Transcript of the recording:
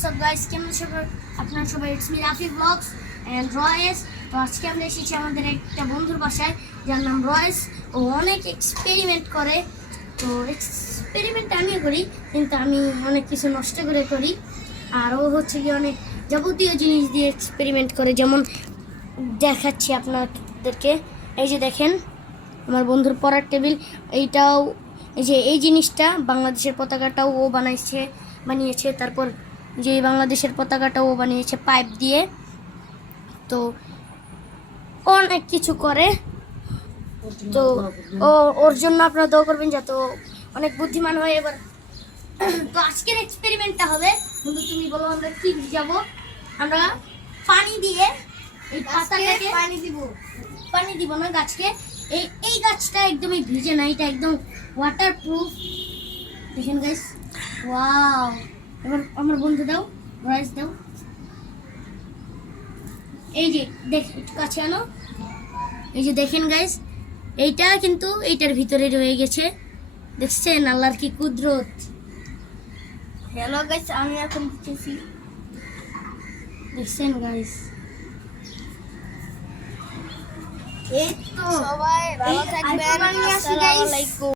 WhatsApp guys, কেমন সবাই? আপনারা সবাই, it's me Rafi blogs and Royce. তো আজকে আমরা এসেছি আমাদের একটা বন্ধুর বাসায়, যার নাম রয়েস। ও অনেক এক্সপেরিমেন্ট করে। তো এক্সপেরিমেন্ট আমিও করি, কিন্তু আমি অনেক কিছু নষ্ট করে করি। আর ও হচ্ছে কি অনেক যাবতীয় জিনিস দিয়ে এক্সপেরিমেন্ট করে। যেমন দেখাচ্ছি আপনাদেরকে, এই যে দেখেন আমার বন্ধুর পড়ার টেবিল। এইটাও এই যে এই জিনিসটা বাংলাদেশের পতাকাটাও ও বানিয়েছে। তারপর যে বাংলাদেশের পতাকাটাও ও বানিয়েছে পাইপ দিয়ে। তো অনেক কিছু করে। তো ওর জন্য আপনারা দোয়া করবেন যাতে ও অনেক বুদ্ধিমান হয়। এবার তো আজকের এক্সপেরিমেন্টটা হবে, বন্ধু তুমি বলো আমরা কি ভিজাবো? আমরা পানি দিয়ে এই পাতাটাকে পানি দিব না গাছকে। এই গাছটা একদমই ভিজে না, এটা একদম ওয়াটার প্রুফ। দেখেন গাইস, ওয়াও। এবার আমার বন্ধু দাও, রাইস দাও। এই যে দেখ, একটু কাছে আনো। এই যে দেখেন গাইস, এইটা কিন্তু এইটার ভিতরে রয়ে গেছে। দেখছেন আল্লাহর কি কুদরত। হ্যালো গাইস, আমি এখন দিতেছি। দেখছেন গাইস, এই তো সবাই ভালো থাকবেন। আরেকবার আমি আসি আসসালামু guys। আলাইকুম।